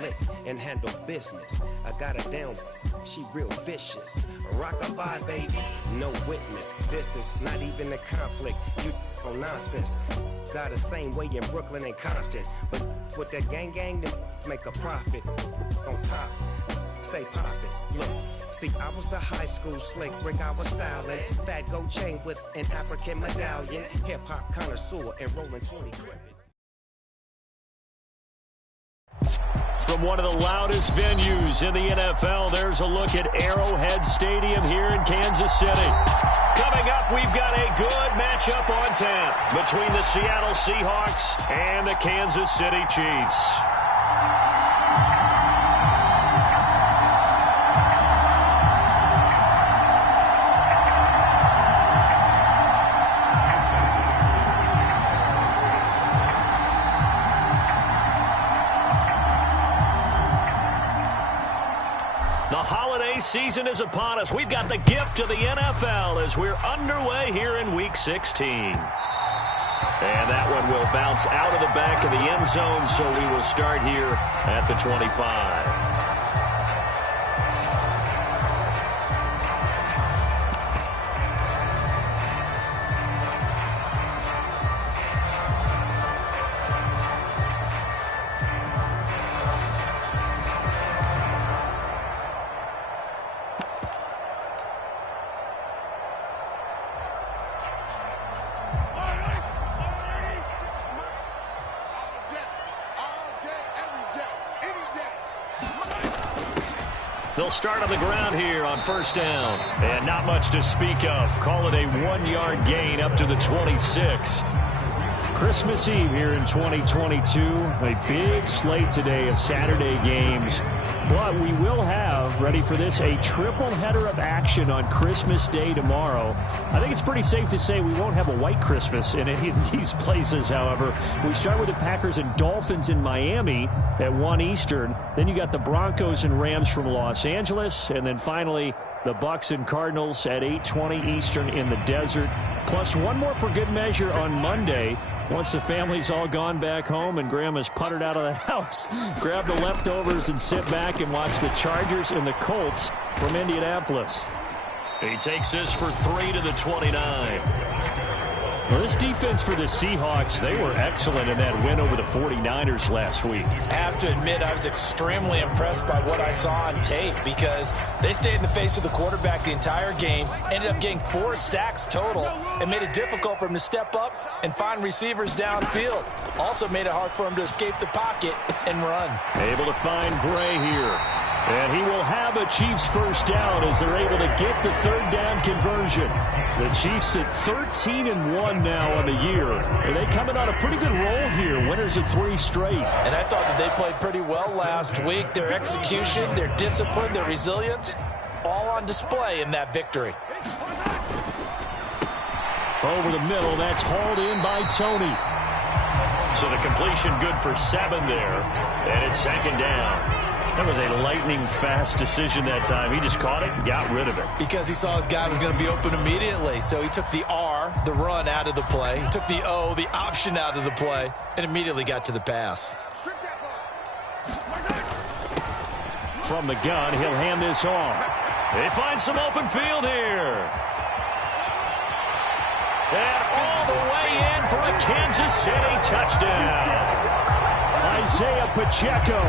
lick and handle business. I got her down, she real vicious. Rock-a-bye, baby, no witness. This is not even a conflict. You on nonsense. Got the same way in Brooklyn and Compton. But with that gang, then make a profit. On top, stay poppin'. Look. See, I was the high school slick Rick, I was styling. Fat gold chain with an African medallion. Hip-hop connoisseur and rolling 20 cricket. From one of the loudest venues in the NFL, there's a look at Arrowhead Stadium here in Kansas City. Coming up, we've got a good matchup on tap between the Seattle Seahawks and the Kansas City Chiefs. Season is upon us. We've got the gift of the NFL as we're underway here in Week 16. And that one will bounce out of the back of the end zone, so we will start here at the 25. They'll start on the ground here on first down. And not much to speak of. Call it a 1-yard gain up to the 26. Christmas Eve here in 2022. A big slate today of Saturday games. But we will have, ready for this, a triple header of action on Christmas Day tomorrow. I think it's pretty safe to say we won't have a white Christmas in any of these places, however. We start with the Packers and Dolphins in Miami at 1 Eastern. Then you got the Broncos and Rams from Los Angeles. And then finally, the Bucs and Cardinals at 8:20 Eastern in the desert. Plus one more for good measure on Monday. Once the family's all gone back home and Grandma's puttered out of the house, grab the leftovers and sit back and watch the Chargers and the Colts from Indianapolis. He takes this for 3 to the 29. Well, this defense for the Seahawks, they were excellent in that win over the 49ers last week. I have to admit, I was extremely impressed by what I saw on tape because they stayed in the face of the quarterback the entire game, ended up getting 4 sacks total, and made it difficult for him to step up and find receivers downfield. Also made it hard for him to escape the pocket and run. Able to find Gray here. And he will have a Chiefs first down as they're able to get the third down conversion. The Chiefs at 13-1 now on the year. And they coming on a pretty good roll here. Winners of 3 straight. And I thought that they played pretty well last week. Their execution, their discipline, their resilience, all on display in that victory. Over the middle, that's hauled in by Tony. So the completion good for 7 there. And it's second down. That was a lightning-fast decision that time. He just caught it and got rid of it. Because he saw his guy was going to be open immediately. So he took the R, the run, out of the play. He took the O, the option, out of the play, and immediately got to the pass. From the gun, he'll hand this off. They find some open field here. And all the way in for a Kansas City touchdown. Isaiah Pacheco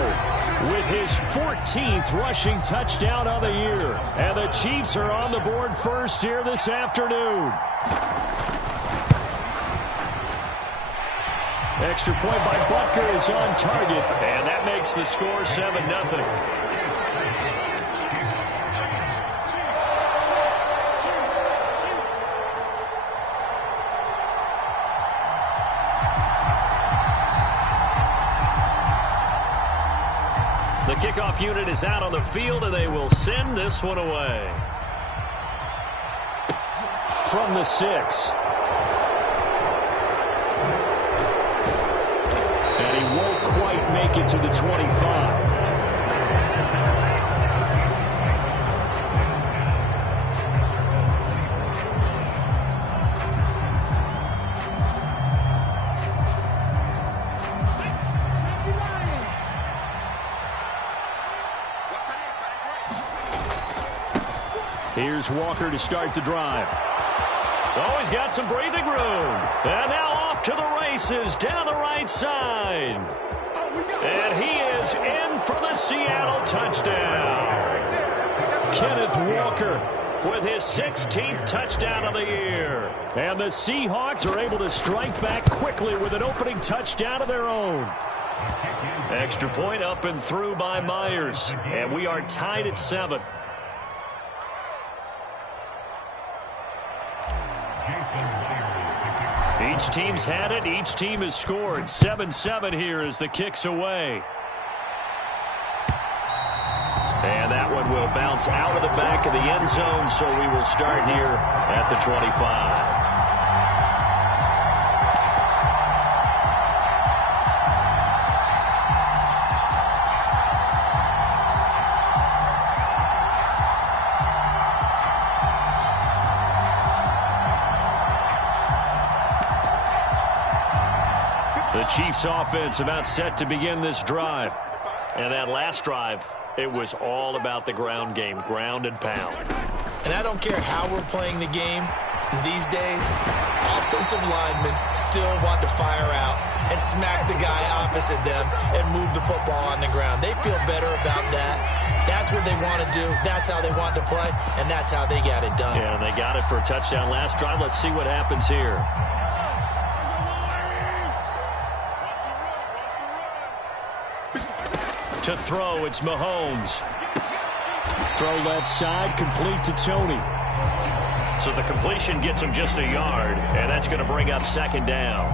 with his 14th rushing touchdown of the year. And the Chiefs are on the board first here this afternoon. Extra point by Butker is on target. And that makes the score 7-0. The kickoff unit is out on the field, and they will send this one away. From the 6. And he won't quite make it to the 25. Here's Walker to start the drive. Oh, he's got some breathing room. And now off to the races down the right side. And he is in for the Seattle touchdown. Kenneth Walker with his 16th touchdown of the year. And the Seahawks are able to strike back quickly with an opening touchdown of their own. Extra point up and through by Myers. And we are tied at 7. Each team's had it. Each team has scored. 7-7 here as the kick's away. And that one will bounce out of the back of the end zone, so we will start here at the 25. The Chiefs offense about set to begin this drive. And that last drive, it was all about the ground game, ground and pound. And I don't care how we're playing the game these days, offensive linemen still want to fire out and smack the guy opposite them and move the football on the ground. They feel better about that. That's what they want to do. That's how they want to play, and that's how they got it done. Yeah, and they got it for a touchdown last drive. Let's see what happens here. To throw, it's Mahomes. Throw left side, complete to Tony. So the completion gets him just a yard, and that's going to bring up second down.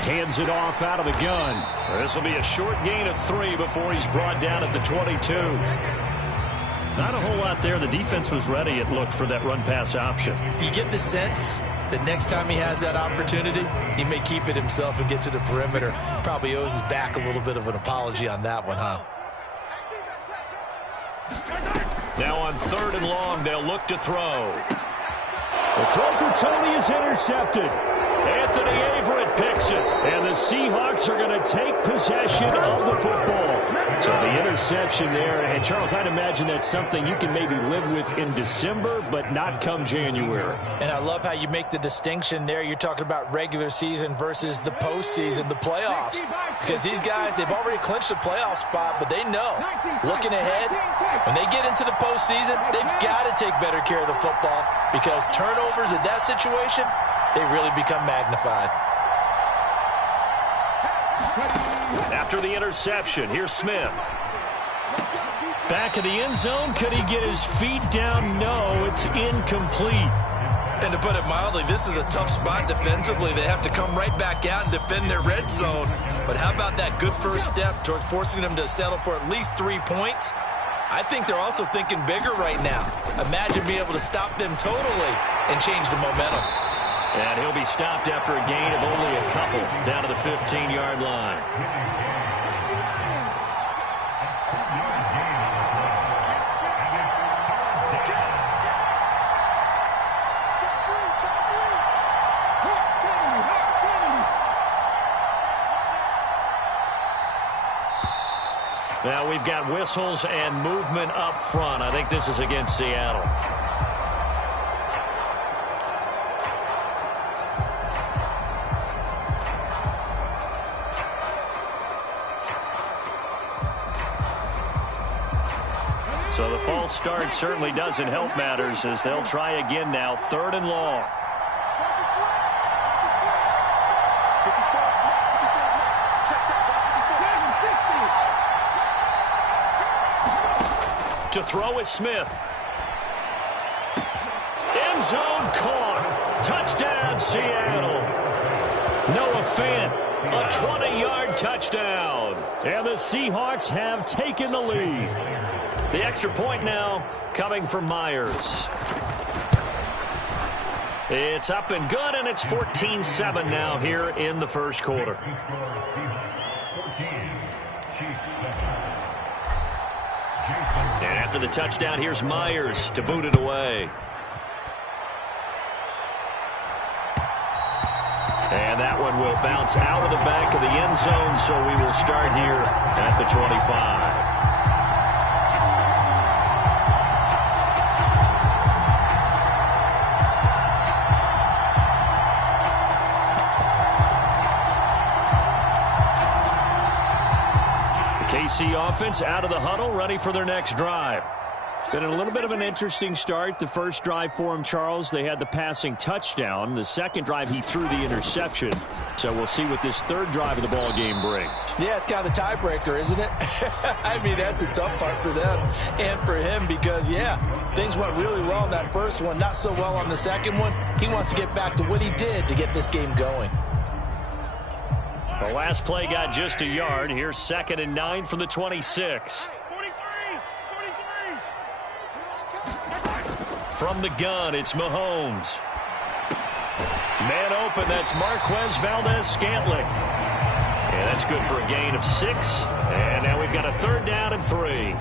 Hands it off out of the gun. This will be a short gain of 3 before he's brought down at the 22. Not a whole lot there. The defense was ready, it looked, for that run-pass option. You get the sense that next time he has that opportunity, he may keep it himself and get to the perimeter. Probably owes his back a little bit of an apology on that one, huh? Now on 3rd and long, they'll look to throw. The throw for Tony is intercepted. Anthony Averett picks it, and the Seahawks are going to take possession of the football. So the interception there, and Charles, I'd imagine that's something you can maybe live with in December, but not come January. And I love how you make the distinction there. You're talking about regular season versus the postseason, the playoffs. Because these guys, they've already clinched a playoff spot, but they know, looking ahead, when they get into the postseason, they've got to take better care of the football, because turnovers in that situation, they really become magnified. After the interception, here's Smith. Back of the end zone. Could he get his feet down? No, it's incomplete. And to put it mildly, this is a tough spot defensively. They have to come right back out and defend their red zone. But how about that good first step towards forcing them to settle for at least 3 points? I think they're also thinking bigger right now. Imagine being able to stop them totally and change the momentum. And he'll be stopped after a gain of only a couple down to the 15-yard line. Now we've got whistles and movement up front. I think this is against Seattle. So the false start certainly doesn't help matters as they'll try again now. 3rd and long. To throw is Smith. End zone caught. Touchdown, Seattle. Noah Fant, a 20-yard touchdown. And the Seahawks have taken the lead. The extra point now coming from Myers. It's up and good, and it's 14-7 now here in the first quarter. And after the touchdown, here's Myers to boot it away. And that one will bounce out of the back of the end zone, so we will start here at the 25. KC offense out of the huddle, ready for their next drive. Been a little bit of an interesting start. The first drive for him, Charles, they had the passing touchdown. The second drive, he threw the interception. So we'll see what this third drive of the ball game brings. Yeah, it's kind of the tiebreaker, isn't it? I mean, that's the tough part for them and for him because, yeah, things went really well in that first one, not so well on the second one. He wants to get back to what he did to get this game going. The last play got just a yard. Here's 2nd and 9 from the 26. From the gun, it's Mahomes. Man open, that's Marquez Valdez-Scantling. And that's good for a gain of 6. And now we've got a 3rd down and 3.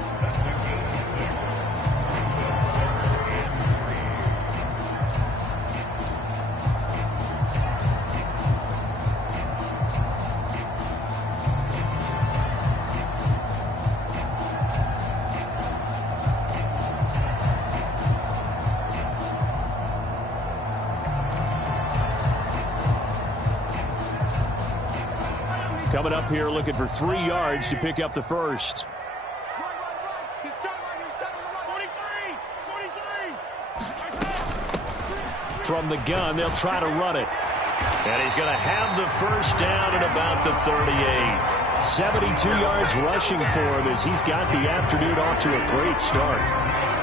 Coming up here looking for 3 yards to pick up the first. From the gun, they'll try to run it. And he's going to have the first down at about the 38. 72 yards rushing for him as he's got the afternoon off to a great start.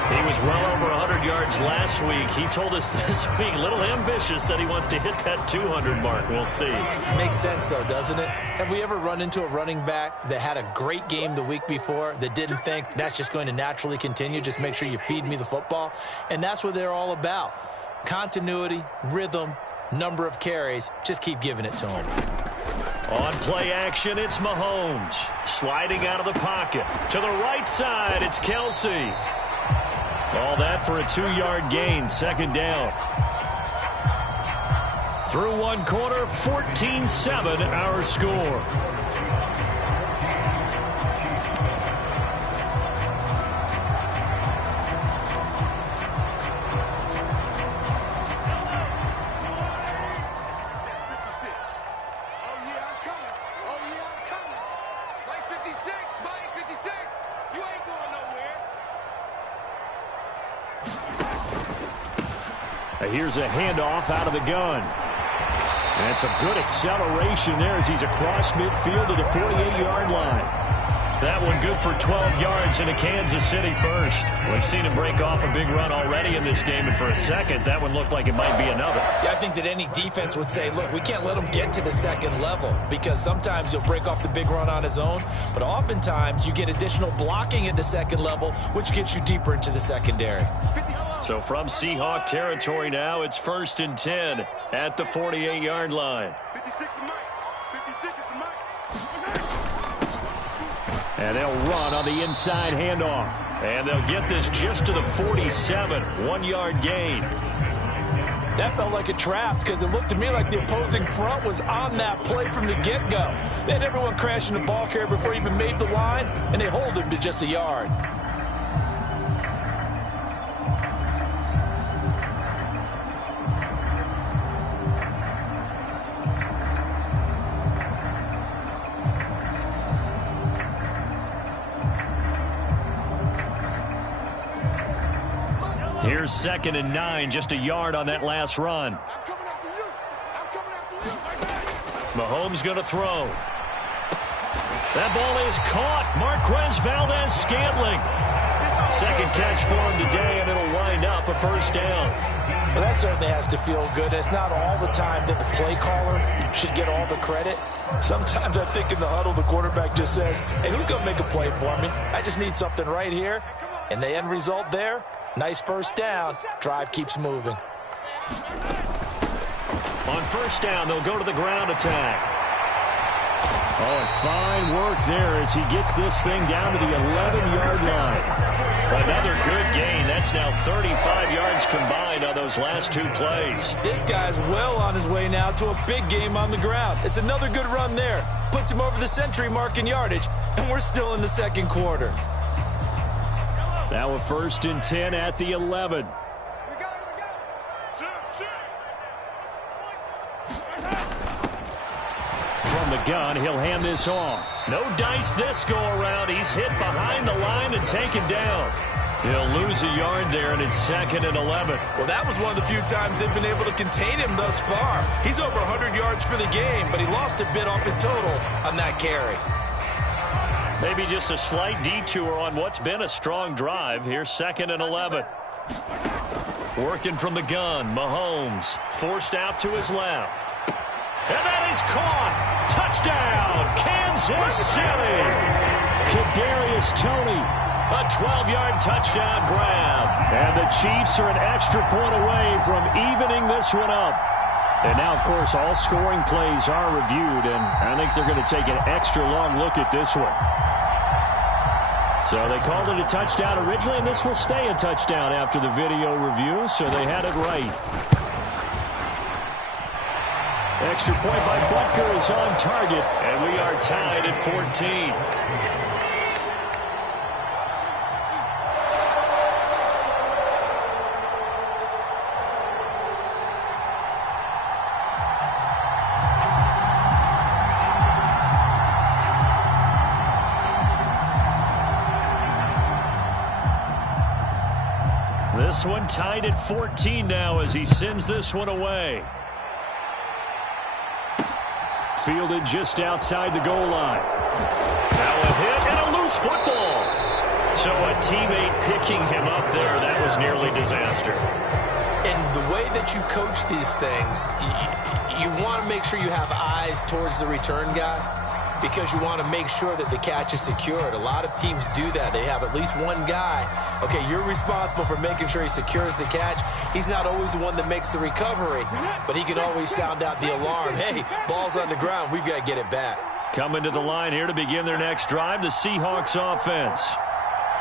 He was well over 100 yards last week. He told us this week, a little ambitious, said he wants to hit that 200 mark. We'll see. Makes sense, though, doesn't it? Have we ever run into a running back that had a great game the week before that didn't think that's just going to naturally continue? Just make sure you feed me the football. And that's what they're all about. Continuity, rhythm, number of carries. Just keep giving it to him. On play action, it's Mahomes. Sliding out of the pocket. To the right side, it's Kelsey. All that for a 2-yard gain, 2nd down. Through 1 quarter, 14-7 our score. Here's a handoff out of the gun. And it's a good acceleration there as he's across midfield to the 48-yard line. That one good for 12 yards in a Kansas City first. We've seen him break off a big run already in this game, and for a second, that one looked like it might be another. Yeah, I think that any defense would say, look, we can't let him get to the second level because sometimes he'll break off the big run on his own, but oftentimes you get additional blocking at the second level, which gets you deeper into the secondary. So from Seahawk territory now, it's 1st and 10 at the 48-yard line. 56 is Mike. 56 is Mike. And they'll run on the inside handoff. And they'll get this just to the 47, 1-yard gain. That felt like a trap because it looked to me like the opposing front was on that play from the get-go. They had everyone crashing the ball carrier before he even made the line, and they hold him to just a yard. Here's 2nd and 9, just a yard on that last run. I'm coming after you. I'm coming after you. Mahomes going to throw. That ball is caught. Marquez Valdez-Scantling. 2nd catch for him today, and it'll wind up a 1st down. Well, that certainly has to feel good. It's not all the time that the play caller should get all the credit. Sometimes I think in the huddle, the quarterback just says, hey, who's going to make a play for me? I just need something right here. And the end result there, nice 1st down. Drive keeps moving. On 1st down, they'll go to the ground attack. Oh, and fine work there as he gets this thing down to the 11-yard line. Another good gain. That's now 35 yards combined on those last two plays. This guy's well on his way now to a big game on the ground. It's another good run there. Puts him over the century mark in yardage, and we're still in the second quarter. Now a 1st and 10 at the 11. From the gun, he'll hand this off. No dice this go around. He's hit behind the line and taken down. He'll lose a yard there, and it's 2nd and 11. Well, that was one of the few times they've been able to contain him thus far. He's over 100 yards for the game, but he lost a bit off his total on that carry. Maybe just a slight detour on what's been a strong drive. Here's 2nd and 11. Working from the gun, Mahomes forced out to his left. And that is caught. Touchdown, Kansas City. Kadarius Toney, a 12-yard touchdown grab. And the Chiefs are an extra point away from evening this one up. And now, of course, all scoring plays are reviewed, and I think they're going to take an extra long look at this one. So they called it a touchdown originally, and this will stay a touchdown after the video review, so they had it right. Extra point by Butker is on target, and we are tied at 14. This one tied at 14 now as he sends this one away. Fielded just outside the goal line. Now a hit and a loose football. So a teammate picking him up there, that was nearly disaster. And the way that you coach these things, you want to make sure you have eyes towards the return guy, because you want to make sure that the catch is secured. A lot of teams do that. They have at least one guy. Okay, you're responsible for making sure he secures the catch. He's not always the one that makes the recovery, but he can always sound out the alarm. Hey, ball's on the ground. We've got to get it back. Coming to the line here to begin their next drive, the Seahawks offense.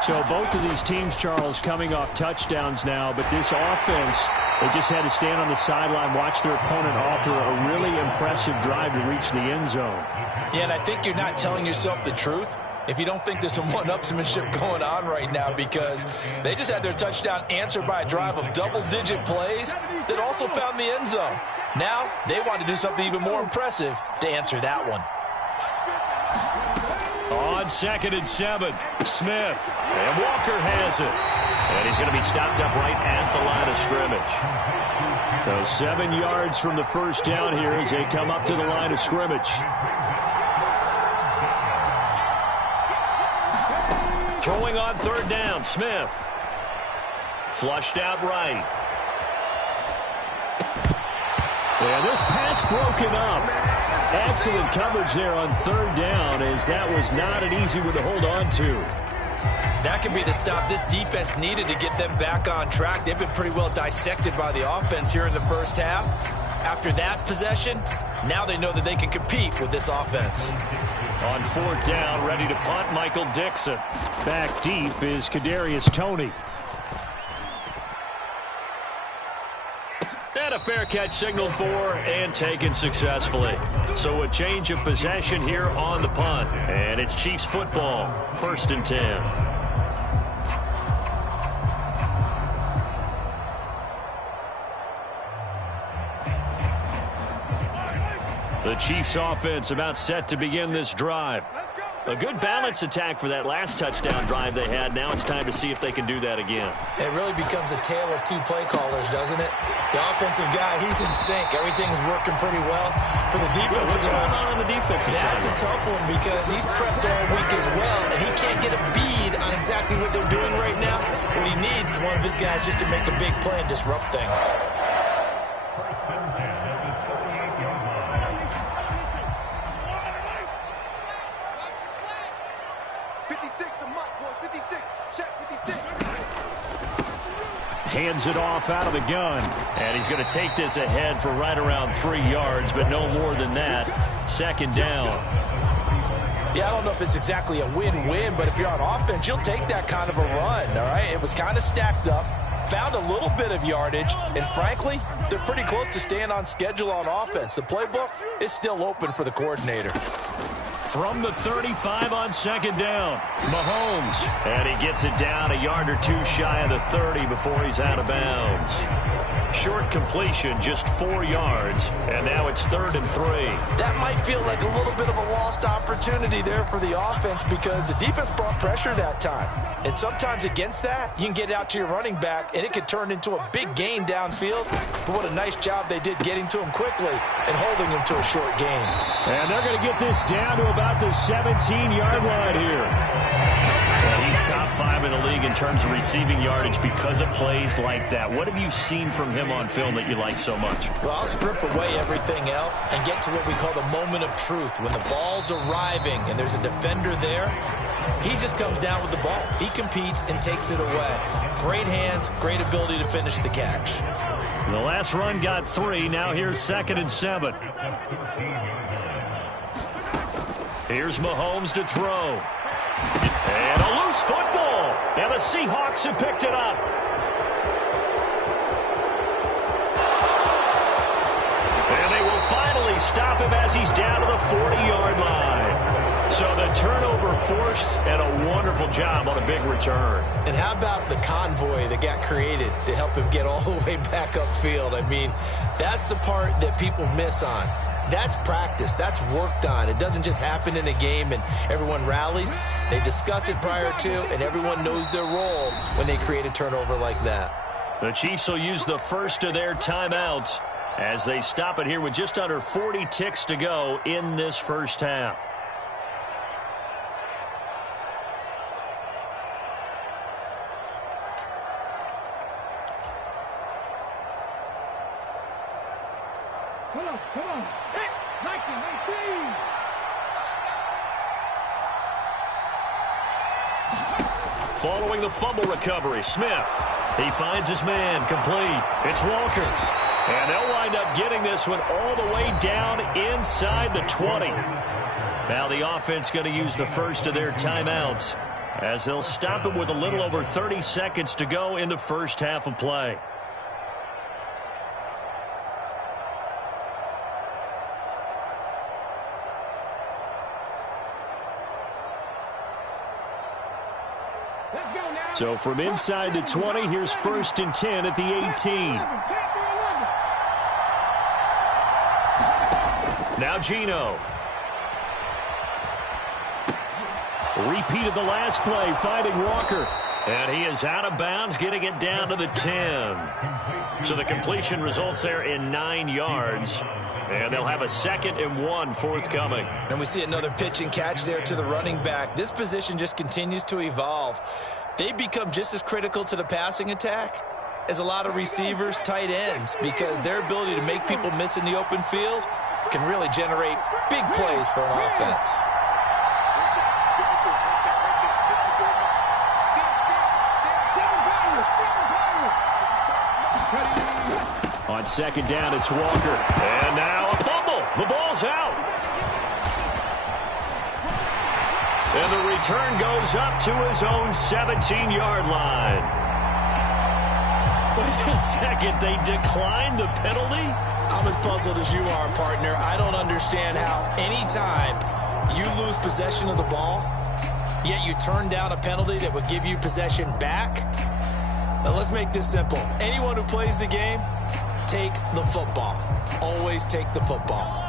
So both of these teams, Charles, coming off touchdowns now, but this offense, they just had to stand on the sideline, watch their opponent offer a really impressive drive to reach the end zone. Yeah, and I think you're not telling yourself the truth if you don't think there's some one-upsmanship going on right now, because they just had their touchdown answered by a drive of double-digit plays that also found the end zone. Now they want to do something even more impressive to answer that one. On 2nd and 7, Smith, and Walker has it. And he's going to be stopped up right at the line of scrimmage. So 7 yards from the first down here as they come up to the line of scrimmage. Throwing on 3rd down, Smith. Flushed out right. And this pass broken up. Excellent coverage there on 3rd down, as that was not an easy one to hold on to. That could be the stop this defense needed to get them back on track. They've been pretty well dissected by the offense here in the first half. After that possession, now they know that they can compete with this offense. On 4th down, ready to punt, Michael Dixon. Back deep is Kadarius Toney. And a fair catch signaled for and taken successfully. So a change of possession here on the punt. And it's Chiefs football, 1st and 10. The Chiefs offense about set to begin this drive. A good balanced attack for that last touchdown drive they had. Now it's time to see if they can do that again. It really becomes a tale of two play callers, doesn't it? The offensive guy, he's in sync. Everything's working pretty well. For the defensive guy, what's going on the defensive side? That's a tough one because he's prepped all week as well, and he can't get a bead on exactly what they're doing right now. What he needs is one of his guys just to make a big play and disrupt things. Hands it off out of the gun. And he's going to take this ahead for right around 3 yards, but no more than that. 2nd down. Yeah, I don't know if it's exactly a win-win, but if you're on offense, you'll take that kind of a run, all right? It was kind of stacked up, found a little bit of yardage, and frankly, they're pretty close to staying on schedule on offense. The playbook is still open for the coordinator. From the 35 on second down, Mahomes. And he gets it down a yard or two shy of the 30 before he's out of bounds. Short completion, just 4 yards, and now it's 3rd and 3. That might feel like a little bit of a lost opportunity there for the offense because the defense brought pressure that time. And sometimes against that, you can get out to your running back, and it could turn into a big gain downfield. But what a nice job they did getting to him quickly and holding him to a short gain. And they're going to get this down to about the 17-yard line here. He's top 5 in the league in terms of receiving yardage because of plays like that. What have you seen from him on film that you like so much? Well, I'll strip away everything else and get to what we call the moment of truth. When the ball's arriving and there's a defender there, he just comes down with the ball. He competes and takes it away. Great hands, great ability to finish the catch. The last run got 3. Now here's 2nd and 7. Here's Mahomes to throw. And a loose football. And the Seahawks have picked it up. And they will finally stop him as he's down to the 40-yard line. So the turnover forced and a wonderful job on a big return. And how about the convoy that got created to help him get all the way back upfield? I mean, that's the part that people miss on. That's practice. That's worked on. It doesn't just happen in a game and everyone rallies. They discuss it prior to, and everyone knows their role when they create a turnover like that. The Chiefs will use the first of their timeouts as they stop it here with just under 40 ticks to go in this first half. Come on. Following the fumble recovery, Smith. He finds his man, complete. It's Walker. And they'll wind up getting this one all the way down inside the 20. Now the offense going to use the first of their timeouts as they'll stop it with a little over 30 seconds to go in the first half of play. So from inside the 20, here's 1st and 10 at the 18. Now Geno. Repeat of the last play, finding Walker. And he is out of bounds, getting it down to the 10. So the completion results there in 9 yards. And they'll have a 2nd and 1 forthcoming. And we see another pitch and catch there to the running back. This position just continues to evolve. They become just as critical to the passing attack as a lot of receivers, tight ends, because their ability to make people miss in the open field can really generate big plays for an offense. On 2nd down, it's Walker. And now a fumble. The ball's out. And the return goes up to his own 17-yard line. Wait a second. They declined the penalty? I'm as puzzled as you are, partner. I don't understand how anytime you lose possession of the ball, yet you turn down a penalty that would give you possession back. Now, let's make this simple. Anyone who plays the game, take the football. Always take the football.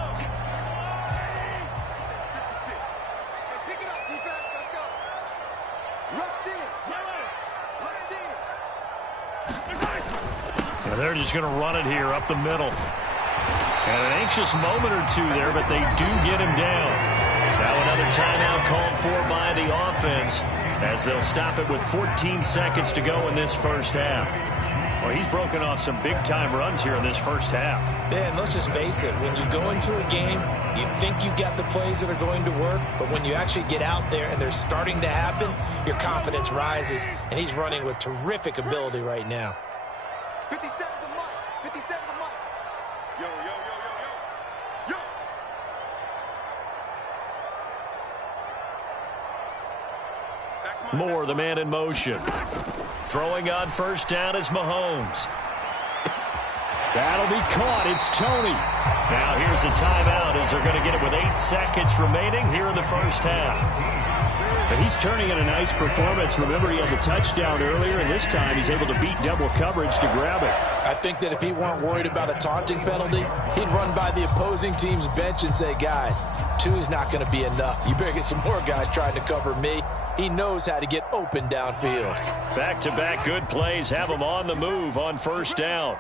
They're just going to run it here up the middle. And an anxious moment or two there, but they do get him down. Now another timeout called for by the offense as they'll stop it with 14 seconds to go in this first half. Well, he's broken off some big-time runs here in this first half. Yeah, and let's just face it. When you go into a game, you think you've got the plays that are going to work, but when you actually get out there and they're starting to happen, your confidence rises, and he's running with terrific ability right now. 57 to Mike. 57 to Mike. Yo, yo, yo, yo, yo. Yo. Moore, the man in motion. Throwing on first down is Mahomes. That'll be caught. It's Tony. Now here's a timeout as they're going to get it with 8 seconds remaining here in the first half. But he's turning in a nice performance. Remember, he had the touchdown earlier, and this time he's able to beat double coverage to grab it. I think that if he weren't worried about a taunting penalty, he'd run by the opposing team's bench and say, guys, 2 is not going to be enough. You better get some more guys trying to cover me. He knows how to get open downfield. Back-to-back good plays have him on the move on first down.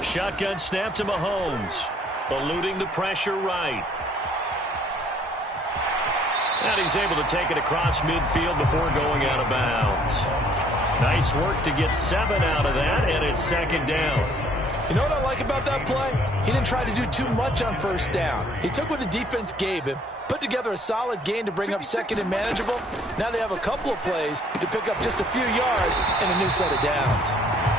Shotgun snap to Mahomes. Eluding the pressure right. And he's able to take it across midfield before going out of bounds. Nice work to get 7 out of that, and it's second down. You know what I like about that play? He didn't try to do too much on first down. He took what the defense gave him, put together a solid gain to bring up second and manageable. Now they have a couple of plays to pick up just a few yards and a new set of downs.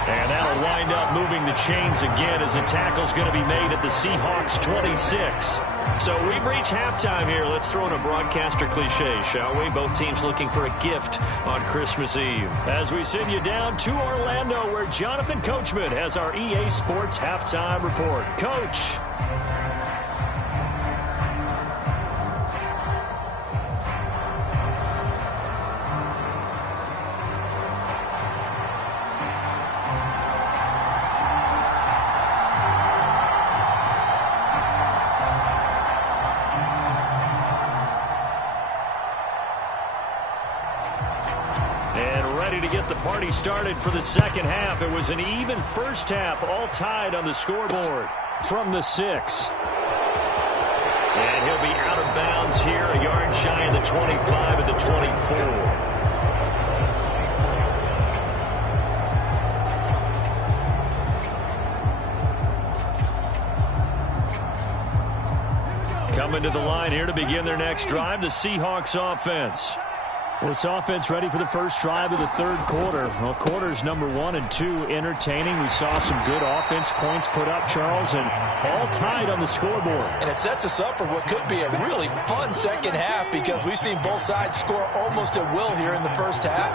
And that'll wind up moving the chains again as a tackle's going to be made at the Seahawks 26. So we've reached halftime here. Let's throw in a broadcaster cliche, shall we? Both teams looking for a gift on Christmas Eve. As we send you down to Orlando, where Jonathan Coachman has our EA Sports halftime report. Coach. Party started for the second half. It was an even first half, all tied on the scoreboard from the 6. And he'll be out of bounds here, a yard shy of the 25 at the 24. Coming to the line here to begin their next drive, the Seahawks offense. This offense ready for the first drive of the third quarter. Well, quarters number 1 and 2 entertaining. We saw some good offense points put up, Charles, and all tied on the scoreboard. And it sets us up for what could be a really fun second half because we've seen both sides score almost at will here in the first half.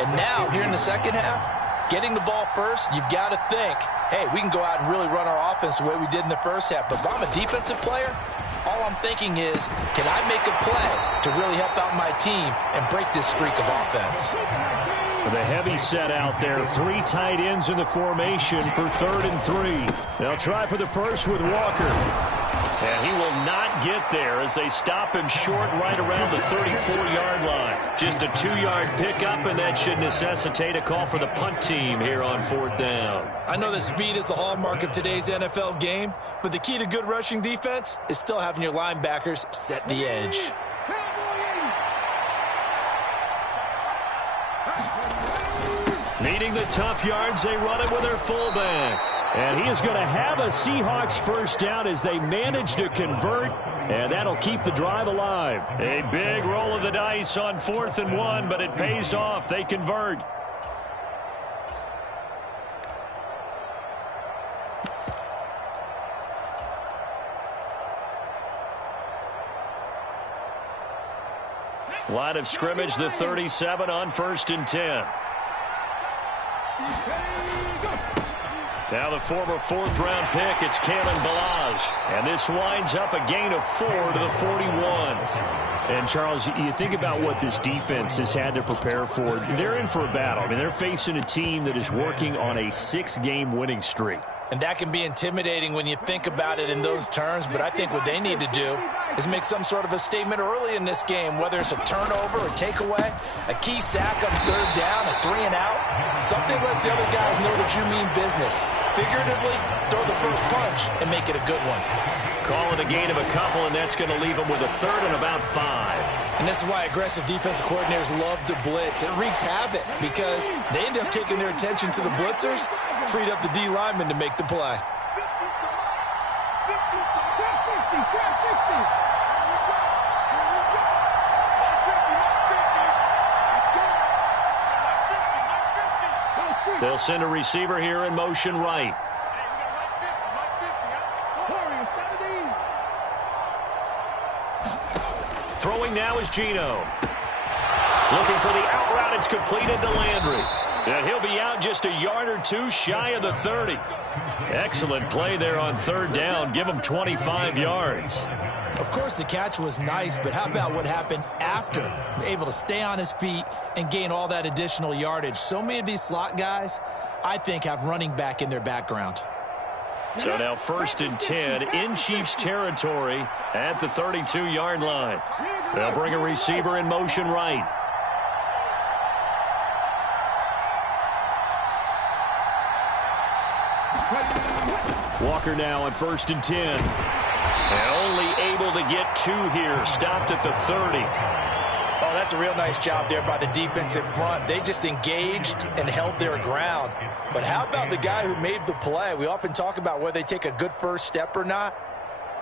And now, here in the second half, getting the ball first, you've got to think, hey, we can go out and really run our offense the way we did in the first half. But if I'm a defensive player, all I'm thinking is, can I make a play to really help out my team and break this streak of offense? The heavy set out there. 3 tight ends in the formation for 3rd and 3. They'll try for the first with Walker. And he will not get there as they stop him short right around the 34-yard line. Just a 2-yard pickup, and that should necessitate a call for the punt team here on 4th down. I know that speed is the hallmark of today's NFL game, but the key to good rushing defense is still having your linebackers set the edge. Needing the tough yards, they run it with their fullback. And he is going to have a Seahawks first down as they manage to convert, and that'll keep the drive alive. A big roll of the dice on 4th and 1, but it pays off. They convert. Line of scrimmage, the 37 on 1st and 10. Now the former 4th-round pick, it's Kalen Ballage. And this winds up a gain of 4 to the 41. And, Charles, you think about what this defense has had to prepare for. They're in for a battle. I mean, they're facing a team that is working on a 6-game winning streak. And that can be intimidating when you think about it in those terms, but I think what they need to do is make some sort of a statement early in this game, whether it's a turnover, a takeaway, a key sack on 3rd down, a 3-and-out. Something lets the other guys know that you mean business. Figuratively, throw the first punch and make it a good one. Call it a gain of a couple, and that's going to leave them with a 3rd and about 5. And this is why aggressive defensive coordinators love to blitz. It wreaks havoc because they end up taking their attention to the blitzers, freed up the D lineman to make the play. They'll send a receiver here in motion right. Throwing now is Geno. Looking for the out route. It's completed to Landry. And he'll be out just a yard or two shy of the 30. Excellent play there on third down. Give him 25 yards. Of course, the catch was nice, but how about what happened after? Able to stay on his feet and gain all that additional yardage. So many of these slot guys, I think, have running back in their background. So now 1st and 10 in Chiefs territory at the 32-yard line. They'll bring a receiver in motion right. Walker now on 1st and 10. And only able to get 2 here. Stopped at the 30. Oh, that's a real nice job there by the defense in front. They just engaged and held their ground. But how about the guy who made the play? We often talk about whether they take a good first step or not.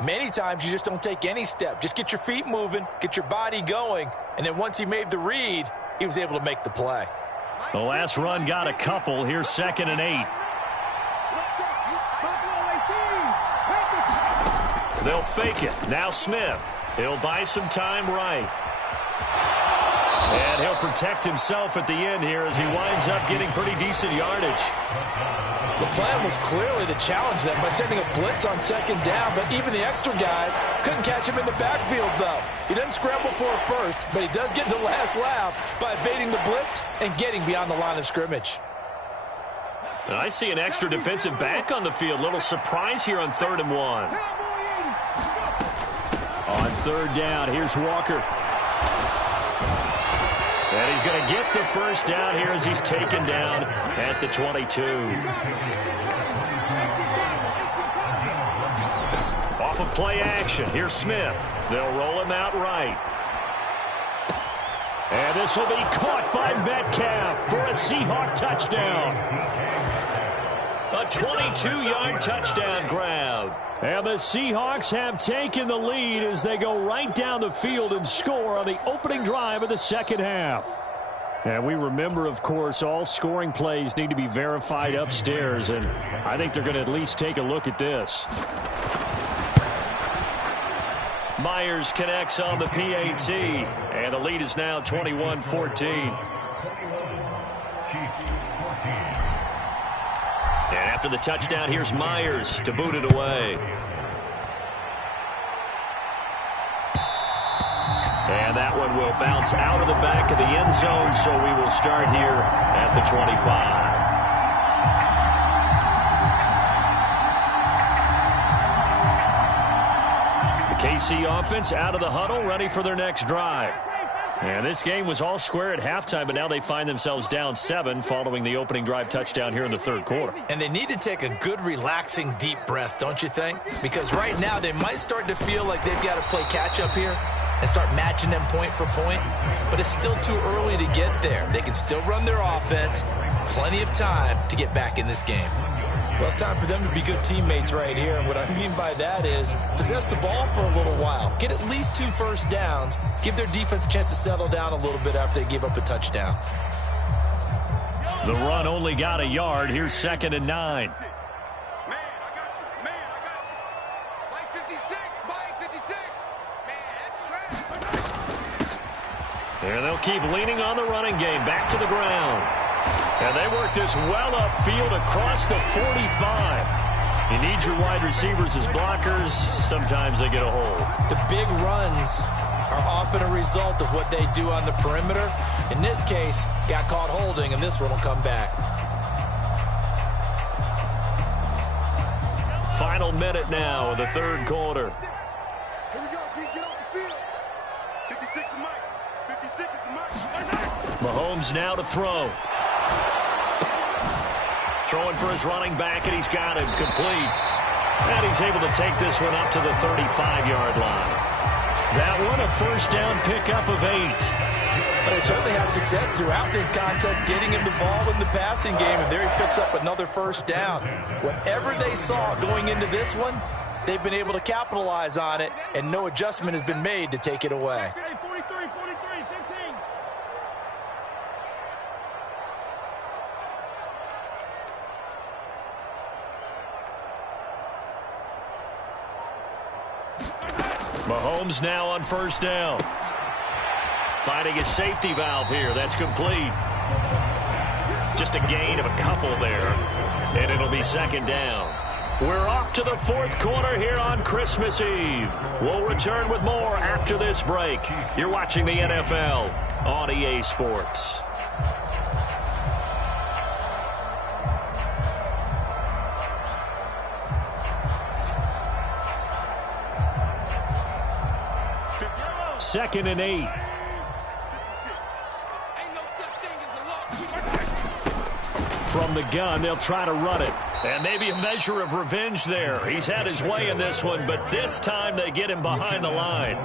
Many times you just don't take any step. Just get your feet moving, get your body going, and then once he made the read, he was able to make the play. The last run got a couple. Here's 2nd and 8. They'll fake it. Now Smith. He'll buy some time right. And he'll protect himself at the end here as he winds up getting pretty decent yardage. The plan was clearly to challenge them by sending a blitz on 2nd down, but even the extra guys couldn't catch him in the backfield, though. He doesn't scramble for it first, but he does get the last laugh by evading the blitz and getting beyond the line of scrimmage. And I see an extra defensive back on the field. Little surprise here on 3rd and 1. On 3rd down, here's Walker. And he's going to get the first down here as he's taken down at the 22. Off of play action, here's Smith. They'll roll him out right. And this will be caught by Metcalf for a Seahawk touchdown. A 22-yard touchdown grab. And the Seahawks have taken the lead as they go right down the field and score on the opening drive of the 2nd half. And we remember, of course, all scoring plays need to be verified upstairs, and I think they're going to at least take a look at this. Myers connects on the PAT, and the lead is now 21-14. And after the touchdown, here's Myers to boot it away. And that one will bounce out of the back of the end zone, so we will start here at the 25. The KC offense out of the huddle, ready for their next drive. And this game was all square at halftime, but now they find themselves down 7 following the opening drive touchdown here in the 3rd quarter. And they need to take a good, relaxing, deep breath, don't you think? Because right now they might start to feel like they've got to play catch-up here and start matching them point for point. But it's still too early to get there. They can still run their offense. Plenty of time to get back in this game. Well, it's time for them to be good teammates right here. And what I mean by that is possess the ball for a little while. Get at least 2 first downs. Give their defense a chance to settle down a little bit after they give up a touchdown. The run only got a yard. Here's 2nd and 9. And they'll keep leaning on the running game. Back to the ground. And they work this well upfield across the 45. You need your wide receivers as blockers. Sometimes they get a hold. The big runs are often a result of what they do on the perimeter. In this case, got caught holding, and this one will come back. Final minute now of the 3rd quarter. Here we go, D, get off the field. 56 is Mike. 56 is the Mike. Mahomes now to throw. Throwing for his running back, and he's got him complete. And he's able to take this one up to the 35-yard line. That one a first down pickup of 8. But they certainly had success throughout this contest getting him the ball in the passing game, and there he picks up another first down. Whatever they saw going into this one, they've been able to capitalize on it, and no adjustment has been made to take it away. 43, 15. Mahomes now on first down. finding a safety valve here. That's complete. Just a gain of a couple there, and it'll be second down. We're off to the fourth quarter here on Christmas Eve. We'll return with more after this break. You're watching the NFL on EA Sports. Second and 8. From the gun, they'll try to run it. And maybe a measure of revenge there. He's had his way in this one, but this time they get him behind the line.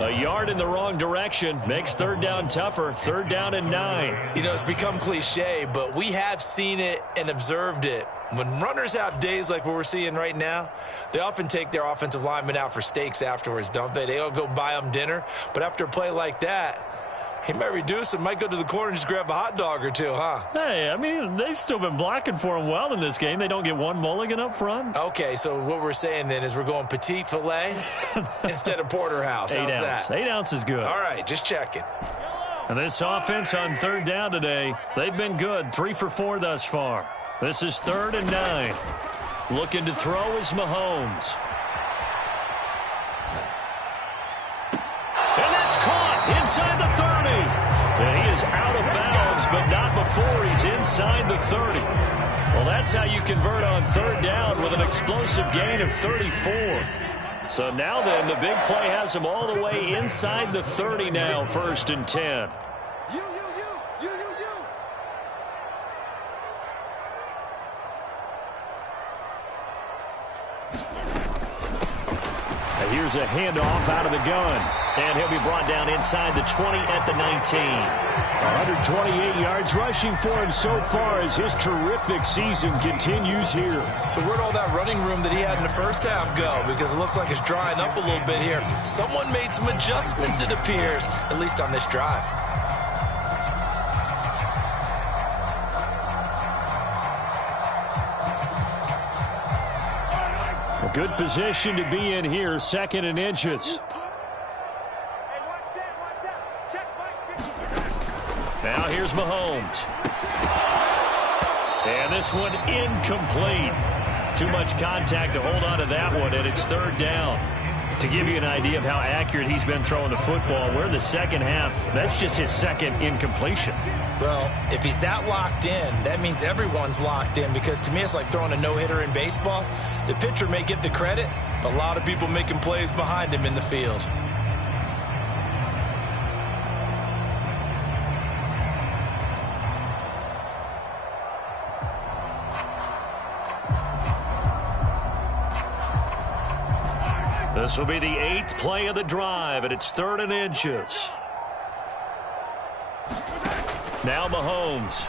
A yard in the wrong direction makes third down tougher. Third down and 9. You know, it's become cliche, but we have seen it and observed it. When runners have days like what we're seeing right now, they often take their offensive linemen out for steaks afterwards, don't they? They all go buy them dinner. But after a play like that, he might reduce and might go to the corner and just grab a hot dog or two, huh? Hey, I mean, they've still been blocking for him well in this game. They don't get one mulligan up front. Okay, so what we're saying then is we're going petite filet instead of porterhouse. How's that? 8 ounce is good. All right, just checking. And this offense on third down today, they've been good. 3 for 4 thus far. This is third and 9. Looking to throw is Mahomes. And that's caught inside the 30. And he is out of bounds, but not before he's inside the 30. Well, that's how you convert on third down with an explosive gain of 34. So now then, the big play has him all the way inside the 30 now, first and 10. Here's a handoff out of the gun. And he'll be brought down inside the 20 at the 19. 128 yards rushing for him so far as his terrific season continues here. So where'd all that running room that he had in the first half go? Because it looks like it's drying up a little bit here. Someone made some adjustments, it appears, at least on this drive. A good position to be in here, second and inches. Now here's Mahomes. And this one incomplete. Too much contact to hold on to that one, and it's third down. To give you an idea of how accurate he's been throwing the football, we're in the second half. That's just his second incompletion. Well, if he's that locked in, that means everyone's locked in, because to me it's like throwing a no-hitter in baseball. The pitcher may get the credit, but a lot of people making plays behind him in the field. This will be the 8th play of the drive, and it's third and inches. Now Mahomes.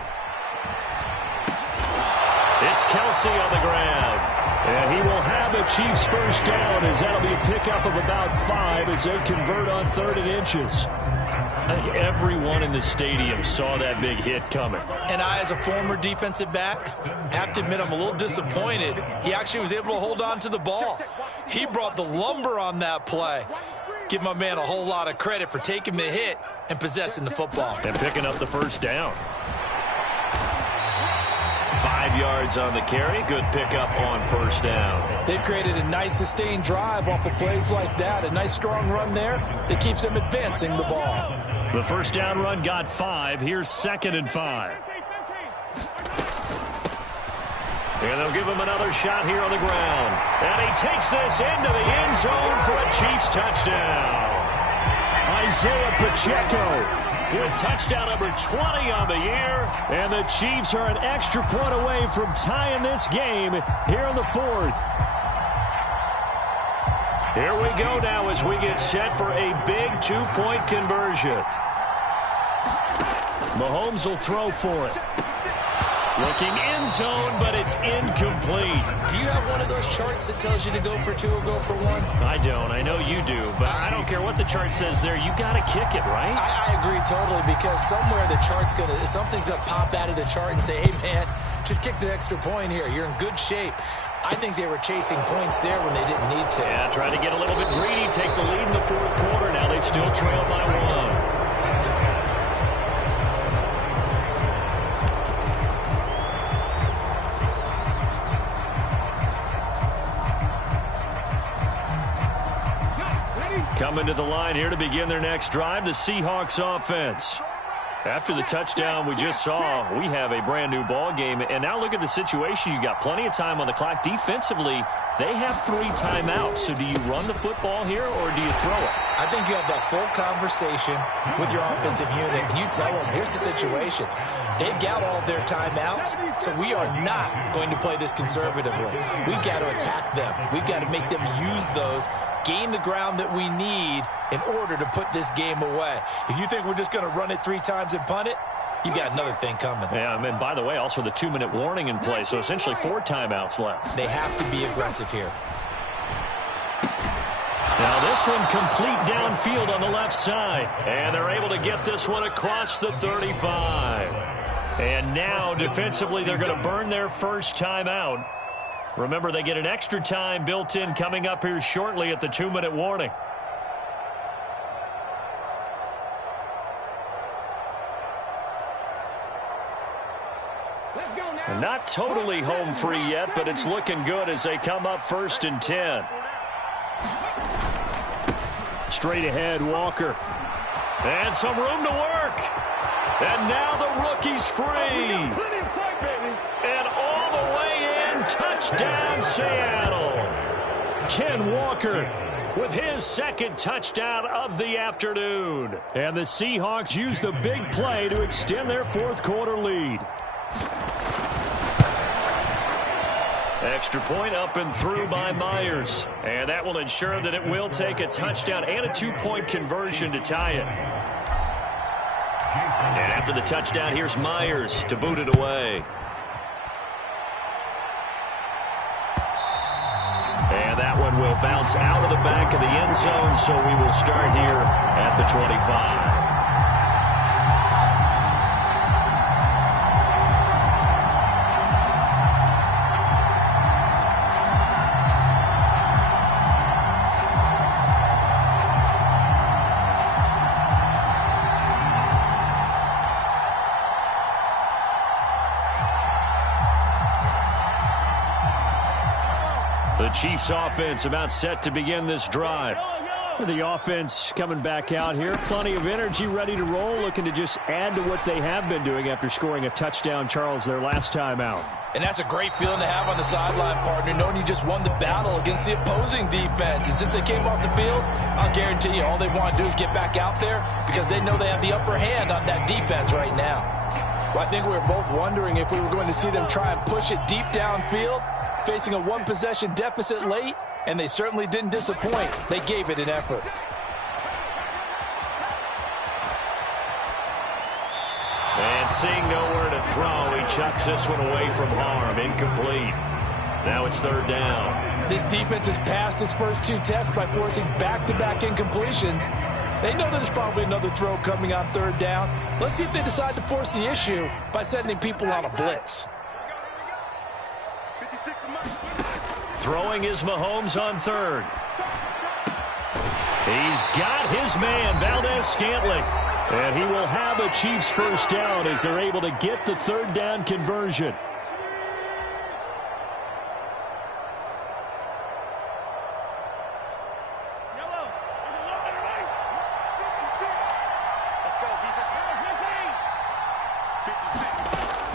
It's Kelsey on the ground. And he will have the Chiefs first down, as that'll be a pickup of about 5 as they convert on third and inches. I think everyone in the stadium saw that big hit coming. And I, as a former defensive back, have to admit I'm a little disappointed. He actually was able to hold on to the ball. He brought the lumber on that play. Give my man a whole lot of credit for taking the hit and possessing the football. And picking up the first down. 5 yards on the carry. Good pickup on first down. They've created a nice sustained drive off of plays like that. A nice strong run there that keeps them advancing the ball. The first down run got 5. Here's second and 5. And they'll give him another shot here on the ground. And he takes this into the end zone for a Chiefs touchdown. Isaiah Pacheco with touchdown number 20 on the year. And the Chiefs are an extra point away from tying this game here in the 4th. Here we go now as we get set for a big 2-point conversion. Mahomes will throw for it. Looking end zone, but it's incomplete. Do you have one of those charts that tells you to go for 2 or go for 1? I don't. I know you do, but I don't care what the chart says there. You got to kick it, right? I agree totally, because somewhere the chart's something's gonna pop out of the chart and say, hey man, just kick the extra point here. You're in good shape. I think they were chasing points there when they didn't need to. Yeah, trying to get a little bit greedy, take the lead in the 4th quarter. Now they still trail by 1. Coming to the line here to begin their next drive, the Seahawks offense. After the touchdown we just saw, we have a brand new ball game. And now look at the situation. You got plenty of time on the clock. Defensively, they have 3 timeouts. So do you run the football here or do you throw it? I think you have that full conversation with your offensive unit, and you tell them, here's the situation. They've got all their timeouts, so we are not going to play this conservatively. We've got to attack them. We've got to make them use those, gain the ground that we need in order to put this game away. If you think we're just going to run it 3 times and punt it, you got another thing coming. Yeah, and by the way, also the 2-minute warning in play, so essentially 4 timeouts left. They have to be aggressive here. Now this one complete downfield on the left side. And they're able to get this one across the 35. And now defensively they're going to burn their first timeout. Remember, they get an extra time built in coming up here shortly at the 2-minute warning. And not totally home free yet, but it's looking good as they come up 1st and 10. Straight ahead, Walker. And some room to work. And now the rookie's free. And all the way in, touchdown Seattle. Ken Walker with his 2nd touchdown of the afternoon. And the Seahawks use the big play to extend their 4th quarter lead. Extra point up and through by Myers. And that will ensure that it will take a touchdown and a 2-point conversion to tie it. And after the touchdown, here's Myers to boot it away. And that one will bounce out of the back of the end zone, so we will start here at the 25. The Chiefs offense about set to begin this drive. The offense coming back out here. Plenty of energy, ready to roll, looking to just add to what they have been doing after scoring a touchdown, Charles, their last time out. And that's a great feeling to have on the sideline, partner, knowing you just won the battle against the opposing defense. And since they came off the field, I'll guarantee you all they want to do is get back out there because they know they have the upper hand on that defense right now. Well, I think we were both wondering if we were going to see them try and push it deep downfield, facing a 1-possession deficit late, and they certainly didn't disappoint. They gave it an effort. And seeing nowhere to throw, he chucks this one away from harm. Incomplete. Now it's 3rd down. This defense has passed its first 2 tests by forcing back-to-back incompletions. They know there's probably another throw coming on 3rd down. Let's see if they decide to force the issue by sending people on a blitz. Throwing is Mahomes on 3rd. He's got his man, Valdez-Scantling. And he will have a Chiefs first down as they're able to get the 3rd down conversion.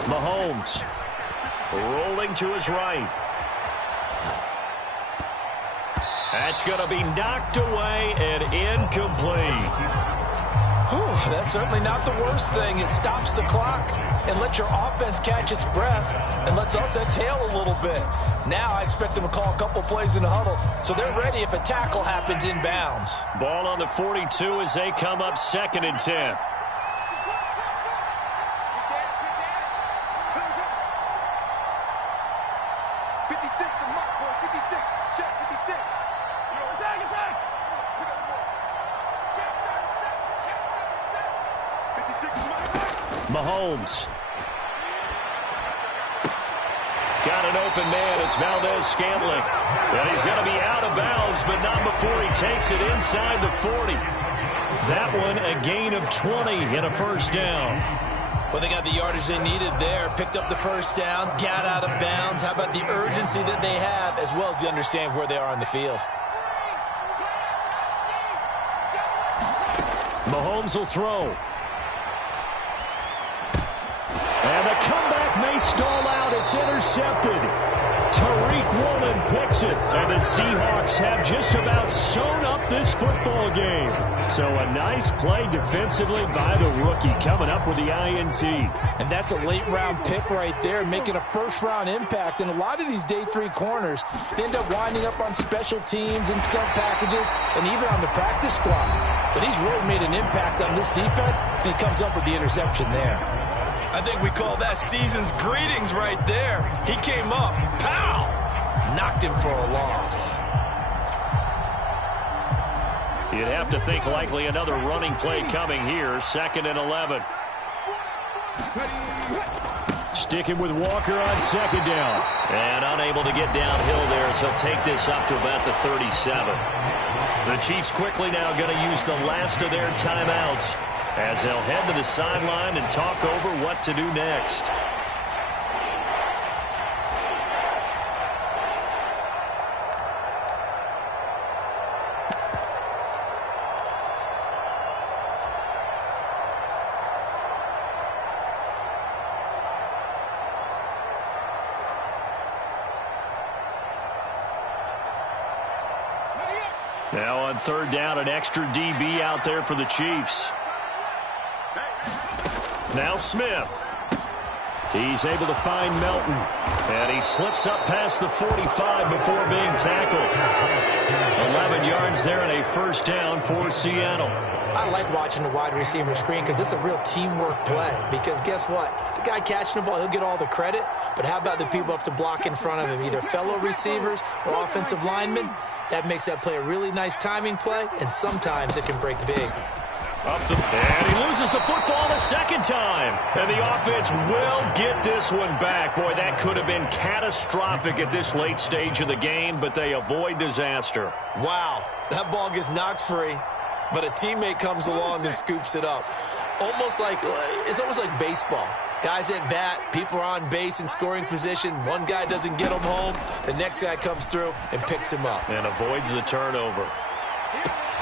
Mahomes rolling to his right. That's going to be knocked away and incomplete. Whew, that's certainly not the worst thing. It stops the clock and lets your offense catch its breath and lets us exhale a little bit. Now I expect them to call a couple plays in the huddle, so they're ready if a tackle happens inbounds. Ball on the 42 as they come up 2nd and 10. Mahomes. Got an open man. It's Valdez-Scantling. And he's going to be out of bounds, but not before he takes it inside the 40. That one a gain of 20 and a first down. Well, they got the yardage they needed there. Picked up the first down, got out of bounds. How about the urgency that they have, as well as the understand where they are on the field? Mahomes will throw. And the comeback may stall out. It's intercepted. Tariq Woolen picks it. And the Seahawks have just about sewn up this football game. So a nice play defensively by the rookie coming up with the INT. And that's a late-round pick right there, making a first-round impact. And a lot of these day 3 corners end up winding up on special teams and sub packages and even on the practice squad. But he's really made an impact on this defense, and he comes up with the interception there. I think we call that season's greetings right there. He came up, pow, knocked him for a loss. You'd have to think likely another running play coming here. 2nd and 11. Sticking with Walker on 2nd down. And unable to get downhill there, so he'll take this up to about the 37. The Chiefs quickly now going to use the last of their timeouts as they'll head to the sideline and talk over what to do next. Now on 3rd down, an extra DB out there for the Chiefs. Now Smith. He's able to find Melton. And he slips up past the 45 before being tackled. 11 yards there and a 1st down for Seattle. I like watching the wide receiver screen because it's a real teamwork play. Because guess what? The guy catching the ball, he'll get all the credit. But how about the people have to block in front of him, either fellow receivers or offensive linemen? That makes that play a really nice timing play, and sometimes it can break big. And he loses the football the 2nd time. And the offense will get this one back. Boy, that could have been catastrophic at this late stage of the game, but they avoid disaster. Wow, that ball gets knocked free, but a teammate comes along and scoops it up. It's almost like baseball. Guys at bat, people are on base in scoring position. One guy doesn't get him home. The next guy comes through and picks him up. And avoids the turnover.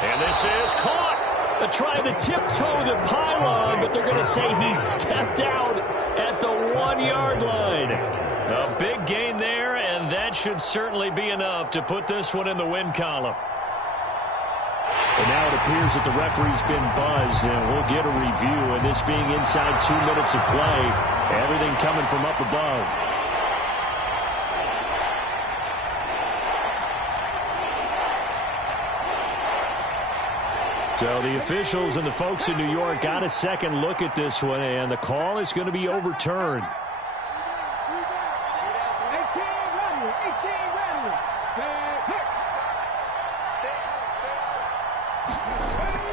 And this is caught. They're trying to tiptoe the pylon, but they're going to say he stepped out at the 1-yard line. A big gain there, and that should certainly be enough to put this one in the win column. And now it appears that the referee's been buzzed, and we'll get a review. And this being inside 2 minutes of play, everything coming from up above. So the officials and the folks in New York got a second look at this one, and the call is going to be overturned.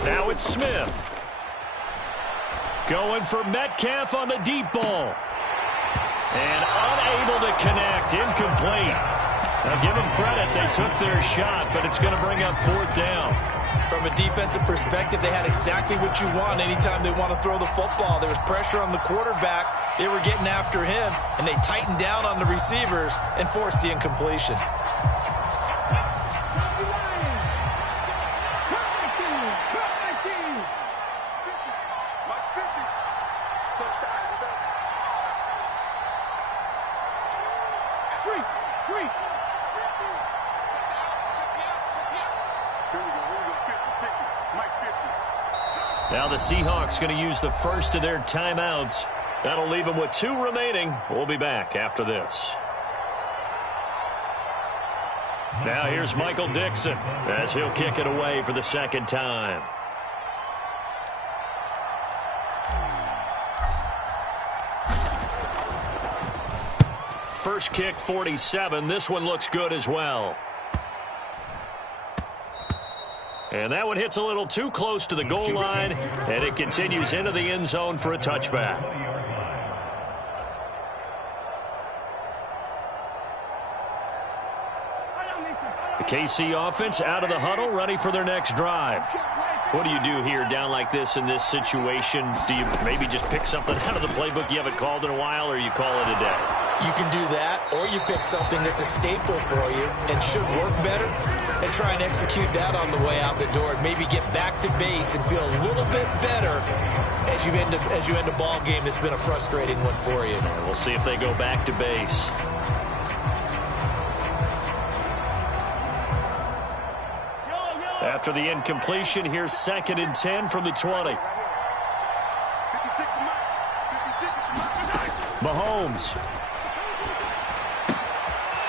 Now it's Smith. Going for Metcalf on the deep ball. And unable to connect. Incomplete. Now give them credit. They took their shot, but it's going to bring up 4th down. From a defensive perspective, they had exactly what you want anytime they want to throw the football. There was pressure on the quarterback. They were getting after him, and they tightened down on the receivers and forced the incompletion. Now the Seahawks going to use the first of their timeouts. That'll leave them with 2 remaining. We'll be back after this. Now here's Michael Dixon as he'll kick it away for the 2nd time. First kick, 47. This one looks good as well. And that one hits a little too close to the goal line, and it continues into the end zone for a touchback. The KC offense out of the huddle, ready for their next drive. What do you do here down like this in this situation? Do you maybe just pick something out of the playbook you haven't called in a while, or you call it a day? You can do that, or you pick something that's a staple for you and should work better and try and execute that on the way out the door and maybe get back to base and feel a little bit better as you end a ball game that's been a frustrating one for you. We'll see if they go back to base. After the incompletion, here's 2nd and 10 from the 20. Mahomes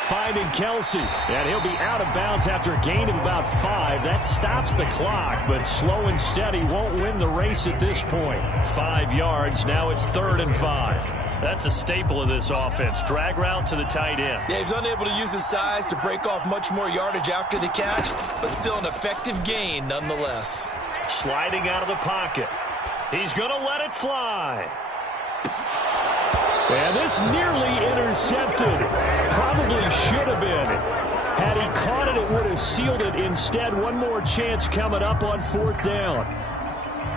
finding Kelsey, and he'll be out of bounds after a gain of about 5. That stops the clock, but slow and steady won't win the race at this point. 5 yards, now it's 3rd and 5. That's a staple of this offense. Drag route to the tight end. Yeah, he's unable to use his size to break off much more yardage after the catch, but still an effective gain nonetheless. Sliding out of the pocket. He's going to let it fly. And this nearly intercepted. Probably should have been. Had he caught it, it would have sealed it. Instead, one more chance coming up on 4th down.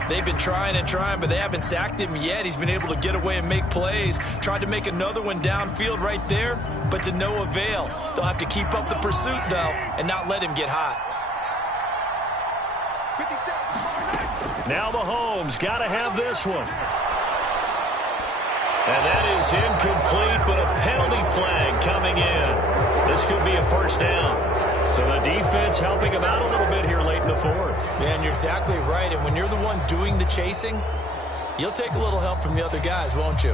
They've been trying and trying, but they haven't sacked him yet. He's been able to get away and make plays. Tried to make another one downfield right there, but to no avail. They'll have to keep up the pursuit, though, and not let him get hot. Now Mahomes got to have this one. And that is incomplete, but a penalty flag coming in. This could be a 1st down. So the defense helping him out a little bit here late in the 4th. Yeah, and you're exactly right. And when you're the one doing the chasing, you'll take a little help from the other guys, won't you?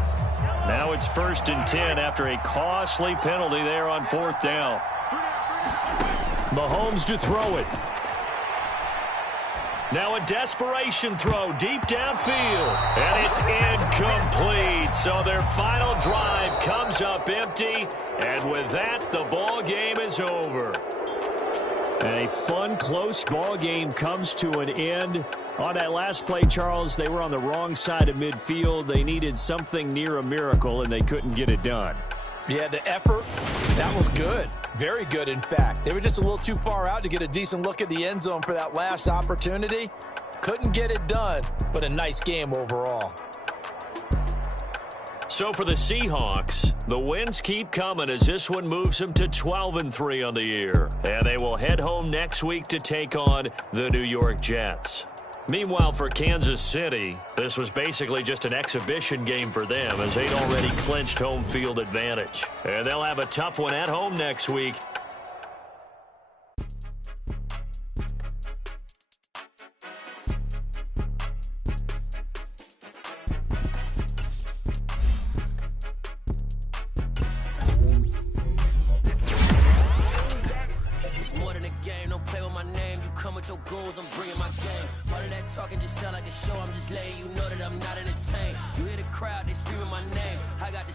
Now it's 1st and 10 after a costly penalty there on 4th down. Mahomes to throw it. Now a desperation throw deep downfield. And it's incomplete. So their final drive comes up empty. And with that, the ball game is over. A fun, close ball game comes to an end. On that last play, Charles, they were on the wrong side of midfield. They needed something near a miracle, and they couldn't get it done. Yeah, the effort, that was good. Very good, in fact. They were just a little too far out to get a decent look at the end zone for that last opportunity. Couldn't get it done, but a nice game overall. So for the Seahawks, the wins keep coming as this one moves them to 12-3 on the year. And they will head home next week to take on the New York Jets. Meanwhile, for Kansas City, this was basically just an exhibition game for them as they'd already clinched home field advantage. And they'll have a tough one at home next week. Your goals, I'm bringing my game. All of that talking just sound like a show. I'm just letting you know that I'm not entertained. You hear the crowd, they screaming my name. I got the